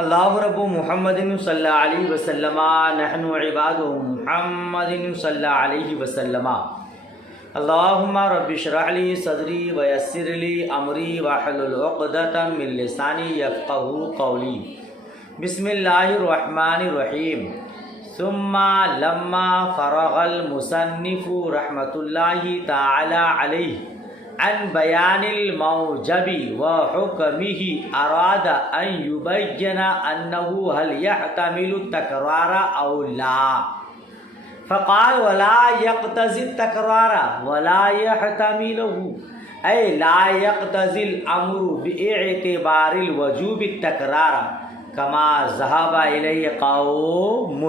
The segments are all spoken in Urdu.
اللہ رب محمد صلی اللہ علیہ وسلم نحن عباد محمد صلی اللہ علیہ وسلم اللہم رب اشرح لی صدری ویسر لی امری واحلل عقدۃ من لسانی یفقہوا قولی بسم اللہ الرحمن الرحیم ثم لما فرغ المصنف رحمۃ اللہ تعالی علیہ عن بیان الموجب وحکمہ اراد ان یبین انه هل يحتمل التکرار او لا فقال ولا يقتضي التکرار ولا يحتمله اي لا يقتضي الامر باعتبار الوجوب التکرار كما ذهب اليه قوم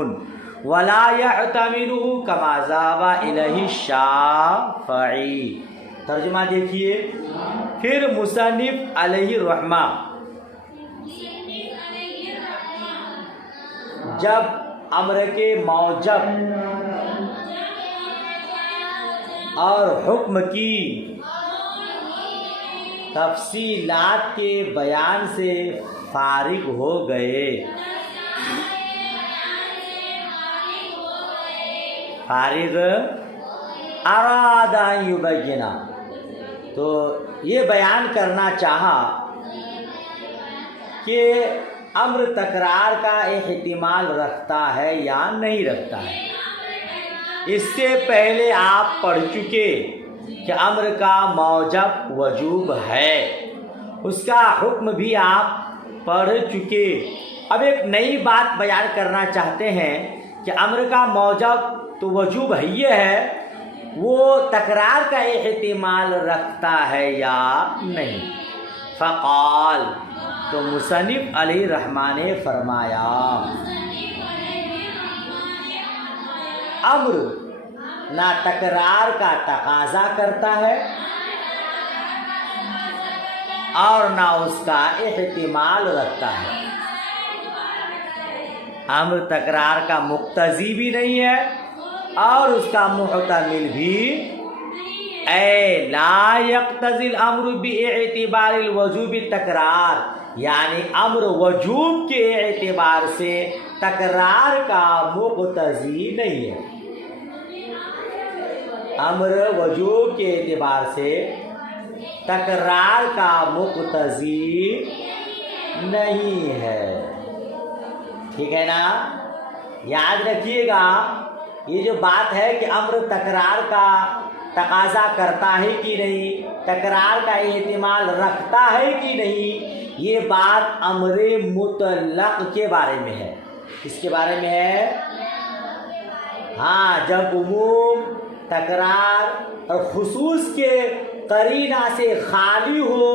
ولا يحتمله كما ذهب اليه الشافعي۔ ترجمہ دیکھیے، پھر مصنف علیہ الرحمہ جب امر کے موجب اور حکم کی تفصیلات کے بیان سے فارغ ہو گئے، اراد ان یبین، تو یہ بیان کرنا چاہا کہ امر تکرار کا احتمال رکھتا ہے یا نہیں رکھتا ہے۔ اس سے پہلے آپ پڑھ چکے کہ امر کا موجب وجوب ہے، اس کا حکم بھی آپ پڑھ چکے۔ اب ایک نئی بات بیان کرنا چاہتے ہیں کہ امر کا موجب تو وجوب ہی ہے، وہ تکرار کا احتمال رکھتا ہے یا نہیں۔ فقال، تو مصنف علیہ الرحمہ نے فرمایا، امر نہ تکرار کا تقاضا کرتا ہے اور نہ اس کا احتمال رکھتا ہے۔ امر تکرار کا مقتضی بھی نہیں ہے اور اس کا محتمل بھی۔ اے لا یقتضی الامر باعتبار الوجوب التکرار، یعنی امر وجوب کے اعتبار سے تکرار کا مقتضی نہیں ہے۔ امر وجوب کے اعتبار سے تکرار کا مقتضی نہیں ہے، ٹھیک ہے نا؟ یاد رکھیے گا، یہ جو بات ہے کہ امر تکرار کا تقاضا کرتا ہے کہ نہیں، تکرار کا احتمال رکھتا ہے کہ نہیں، یہ بات امر مطلق کے بارے میں ہے۔ کس کے بارے میں ہے؟ ہاں، جب عموم، تکرار اور خصوص کے قرینہ سے خالی ہو،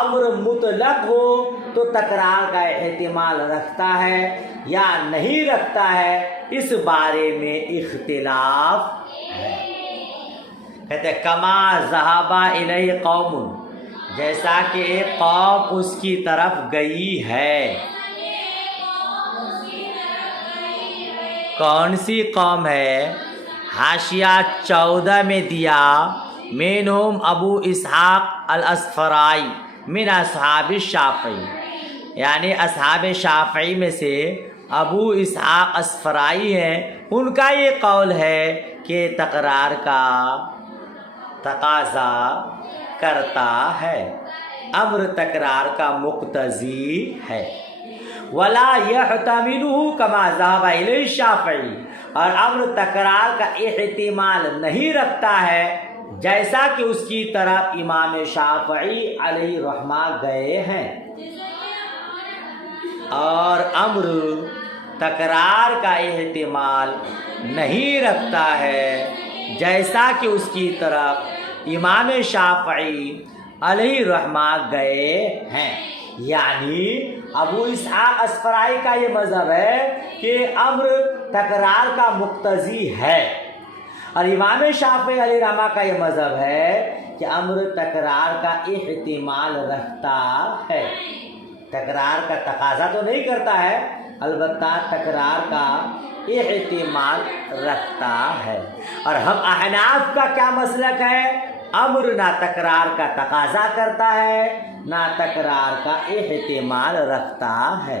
امر مطلق ہو، تو تکرار کا احتمال رکھتا ہے یا نہیں رکھتا ہے، اس بارے میں اختلاف ہے۔ کہتے ہیں کما ذہب الیہ قوم، جیسا کہ ایک قوم اس کی طرف گئی ہے۔ کون سی قوم ہے؟ حاشیہ 14 میں دیا، منہم ابو اسحاق الاصفرائی من اصحاب الشافعی، یعنی اصحاب شافعی میں سے ابو اسحاق اصفرائی ہیں، ان کا یہ قول ہے کہ تکرار کا تقاضا کرتا ہے، امر تکرار کا مقتضی ہے۔ ولا يحتمله كما ذهب اليه الشافعی، اور امر تکرار کا احتمال نہیں رکھتا ہے جیسا کہ اس کی طرف امام شافعی علیہ رحمہ گئے ہیں، اور امر تکرار کا احتمال نہیں رکھتا ہے جیسا کہ اس کی طرف امام شافعی علیہ رحمہ گئے ہیں۔ یعنی ابو اسحاق اصفرائی کا یہ مذہب ہے کہ امر تکرار کا مقتضی ہے، اور امام شافعی علیہ رحمہ کا یہ مذہب ہے کہ امر تکرار کا احتمال رکھتا ہے، تکرار کا تقاضا تو نہیں کرتا ہے، البتہ تکرار کا احتمال رکھتا ہے۔ اور ہم احناف کا کیا مسلک ہے؟ امر نہ تکرار کا تقاضا کرتا ہے، نہ تکرار کا احتمال رکھتا ہے۔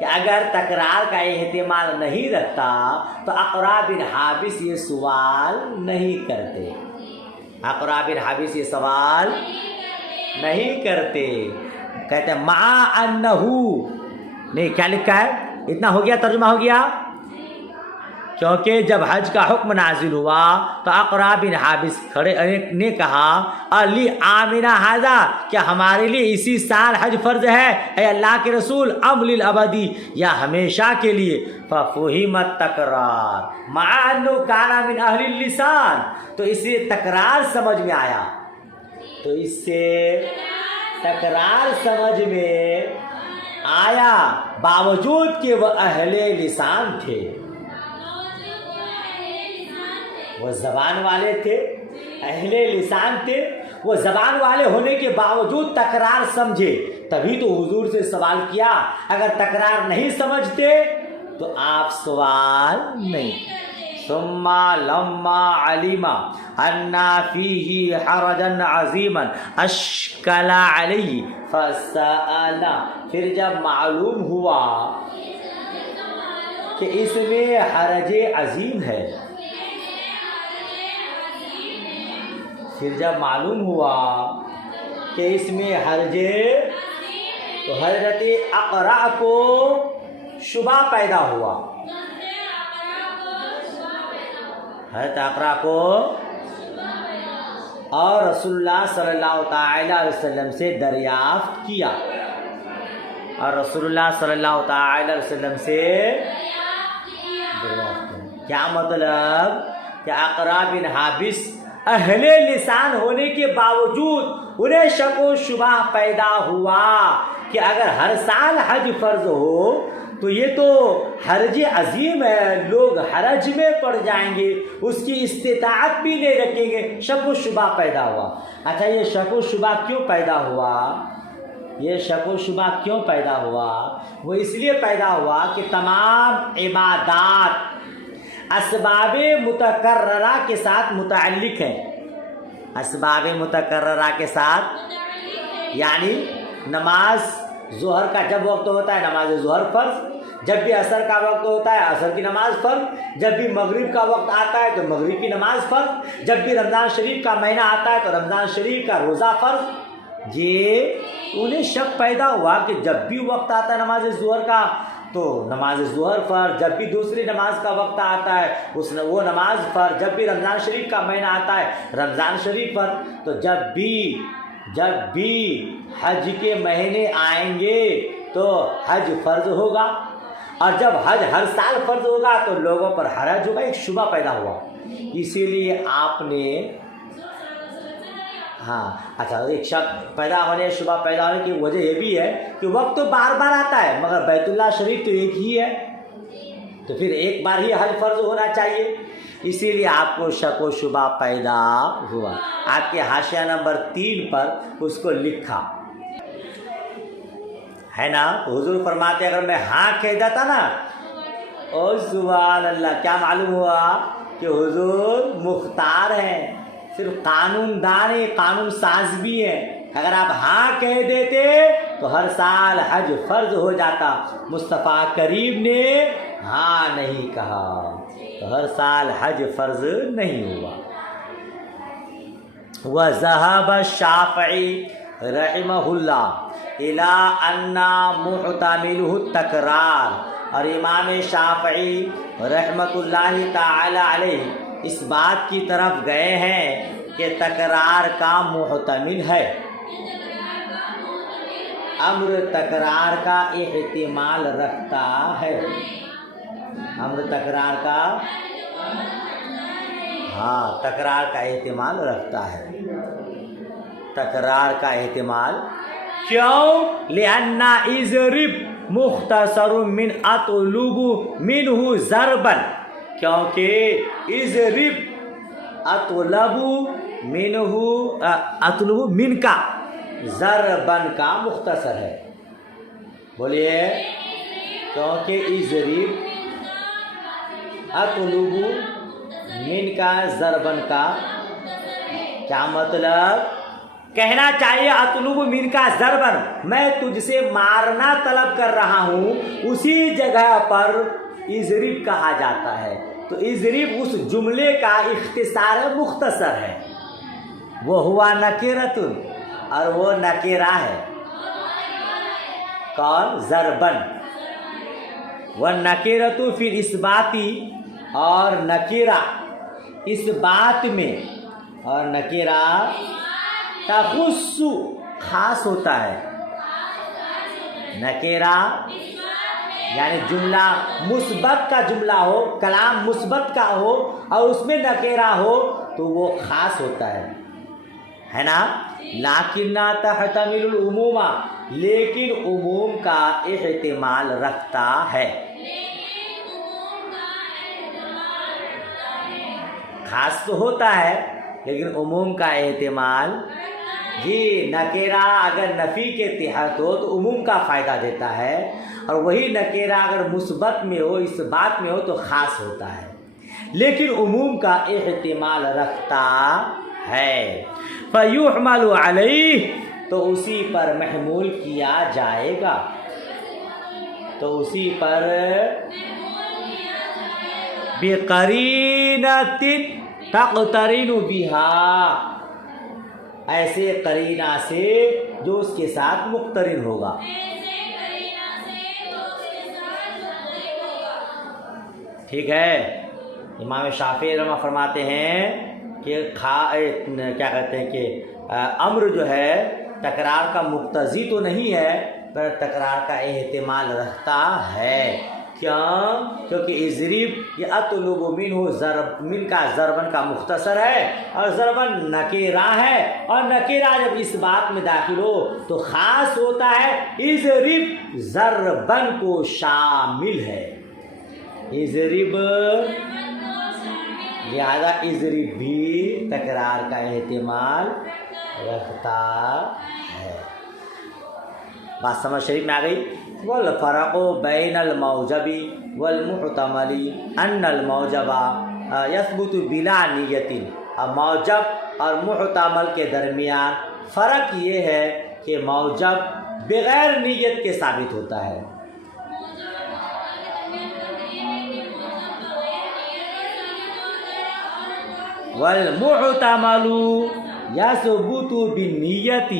کہ اگر تکرار کا احتمال نہیں رکھتا تو اقرا بن حابس یہ سوال نہیں کرتے، اقرا بن حابس یہ سوال نہیں کرتے. کہتے ہیں مع انہو، نہیں کیا لکھا ہے، اتنا ہو گیا، ترجمہ ہو گیا. کیونکہ جب حج کا حکم نازل ہوا تو اقرا بن حابس کھڑے نے کہا علی آمنہ ھذا، کیا ہمارے لیے اسی سال حج فرض ہے اے اللہ کے رسول، ام للابدی، یا ہمیشہ کے لیے. ففہمت تکرار مع انہ کان من اہل اللسان، تو اس لیے تکرار سمجھ میں آیا، تو اس سے تکرار سمجھ میں آیا باوجود کہ وہ اہل لسان تھے، وہ زبان والے تھے، اہل لسان تھے. وہ زبان والے ہونے کے باوجود تکرار سمجھے، تبھی تو حضور سے سوال کیا. اگر تکرار نہیں سمجھتے تو آپ سوال نہیں. ثم لما علم ان فيه حرجا عظیما اشکل علیہ فسأل، پھر جب معلوم ہوا کہ اس میں حرج عظیم ہے، پھر جب معلوم ہوا کہ اس میں حرج، تو حضرت اقرا کو شبہ پیدا ہوا، حضرت اقرا کو، اور رسول اللہ صلی اللہ تعالی علیہ وسلم سے دریافت کیا، اور رسول اللہ صلی اللہ تعالی علیہ وسلم سے دریافت کیا. کیا مطلب کہ اقرا بن حابس اہل لسان ہونے کے باوجود انہیں شک و شبہ پیدا ہوا کہ اگر ہر سال حج فرض ہو تو یہ تو حرج عظیم ہے، لوگ حرج میں پڑ جائیں گے، اس کی استطاعت بھی نہیں رکھیں گے. شک و شبہ پیدا ہوا. اچھا یہ شک و شبہ کیوں پیدا ہوا؟ یہ شک و شبہ کیوں پیدا ہوا؟ وہ اس لیے پیدا ہوا کہ تمام عبادات اسباب متکررہ کے ساتھ متعلق ہیں، اسباب متکررہ کے ساتھ، یعنی نماز ظہر کا جب وقت ہوتا ہے نماز ظہر فرض، جب بھی عصر کا وقت ہوتا ہے عصر کی نماز فرض، جب بھی مغرب کا وقت آتا ہے تو مغرب کی نماز فرض، جب بھی رمضان شریف کا مہینہ آتا ہے تو رمضان شریف کا روزہ فرض. یہ انہیں شک پیدا ہوا کہ جب بھی وقت آتا ہے نماز ظہر کا تو نماز ظہر فرض، جب بھی دوسری نماز کا وقت آتا ہے وہ نماز فرض، جب بھی رمضان شریف کا مہینہ آتا ہے رمضان شریف فرض. تو جب بھی حج کے مہینے آئیں گے تو حج فرض ہوگا، اور جب حج ہر سال فرض ہوگا تو لوگوں پر حرج ہوگا. ایک شبہ پیدا ہوا، اسی لیے آپ نے اچھا ایک شک پیدا ہونے، شبہ پیدا ہونے کی وجہ یہ بھی ہے کہ وقت تو بار بار آتا ہے مگر بیت اللہ شریف تو ایک ہی ہے، تو پھر ایک بار ہی حج فرض ہونا چاہیے، اسی لیے آپ کو شک و شبہ پیدا ہوا. آپ کے حاشیہ نمبر 3 پر اس کو لکھا ہے نا. حضور فرماتے اگر میں ہاں کہہ دیتا نا، او سبحان اللہ، کیا معلوم ہوا کہ حضور مختار ہیں، صرف قانون دان، قانون ساز بھی ہیں. اگر آپ ہاں کہہ دیتے تو ہر سال حج فرض ہو جاتا. مصطفیٰ کریم نے ہاں نہیں کہا تو ہر سال حج فرض نہیں ہوا. وذهب الشافعی رحمہ اللہ الى ان محتملہ التکرار، اور امام شافعی رحمۃ اللہ تعالی علیہ اس بات کی طرف گئے ہیں کہ تکرار کا محتمل ہے، امر تکرار کا احتمال رکھتا ہے، امر تکرار کا تکرار کا احتمال رکھتا ہے. تکرار کا احتمال کیوں؟ لأن اضرب مختصر من اطلب منہ ضربا، کیونکہ اضرب اطلب من کا ضربن کا مختصر ہے. بولیے، کیونکہ اضرب اطلب من کا ضربن کا کیا مطلب کہنا چاہیے اطلب منکا ضربن، میں تجھ سے مارنا طلب کر رہا ہوں، اسی جگہ پر اضرب کہا جاتا ہے۔ تو اضرب اس جملے کا اختصار مختصر ہے، وہ ہوا نکرۃ، اور وہ نکرہ ہے، کون؟ ضربن۔ والنکرۃ فی الاثبات، اور نکرہ اس بات میں، اور نکرہ تخص خاص ہوتا ہے۔ نکرہ یعنی جملہ مثبت کا جملہ ہو، کلام مثبت کا ہو اور اس میں نکرہ ہو تو وہ خاص ہوتا ہے نا۔ لیکن تحتمل العموم، لیکن عموم کا احتمال رکھتا ہے۔ خاص تو ہوتا ہے لیکن عموم کا احتمال، جی نکرہ اگر نفی کے تحت ہو تو عموم کا فائدہ دیتا ہے، اور وہی نکرہ اگر مثبت میں ہو، اس بات میں ہو تو خاص ہوتا ہے، لیکن عموم کا احتمال رکھتا ہے۔ فَيُحْمَلُ عَلَيْهِ، تو اسی پر محمول کیا جائے گا، تو اسی پر بِقَرِينَةٍ تَقْتَرِنُ بِهَا، ایسے قرینہ سے جو اس کے ساتھ مقترن ہوگا۔ ٹھیک ہے، امام شافعی رحمہ فرماتے ہیں کہ کیا کہتے ہیں کہ امر جو ہے تکرار کا مقتضی تو نہیں ہے پر تکرار کا احتمال رکھتا ہے۔ کیوں؟ کیونکہ اضرب یہ اطلب منہ من کا ضربن کا مختصر ہے، اور ضربن نکرہ ہے، اور نکرہ جب اس بات میں داخل ہو تو خاص ہوتا ہے، اضرب ضربن کو شامل ہے، اضرب، لہذا اضرب بھی تکرار کا احتمال رکھتا ہے۔ بات سمجھ شریف میں آ گئی۔ والفرق بین الموجب والمحتمل ان الموجب یثبت بلا نیت، اور موجب اور محتمل کے درمیان فرق یہ ہے کہ موجب بغیر نیت کے ثابت ہوتا ہے، والمحتمل یثبت بالنیت،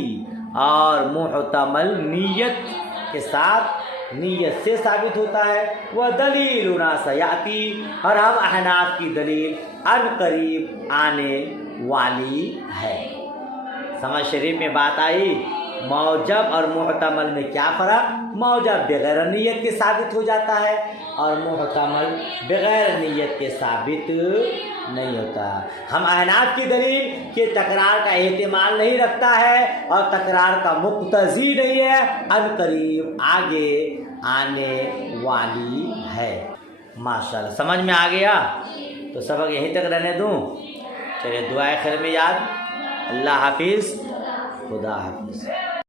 اور محتمل نیت کے ساتھ، نیت سے ثابت ہوتا ہے۔ وَدَلِيلُنَا سَيَأْتِي، اور ہم احناف کی دلیل ان قریب آنے والی ہے۔ سمجھ شریف میں بات آئی۔ موجب اور محتمل میں کیا فرق؟ موجب بغیر نیت کے ثابت ہو جاتا ہے، اور محتمل بغیر نیت کے ثابت نہیں ہوتا۔ ہم احناف کی دلیل کہ تکرار کا احتمال نہیں رکھتا ہے اور تکرار کا مقتضی نہیں ہے، ان قریب آگے آنے والی ہے۔ ماشاءاللہ سمجھ میں آ گیا؟ تو سبق یہیں تک رہنے دوں؟ چلیے دعائے خیر میں یاد۔ اللہ حافظ، خدا حافظ۔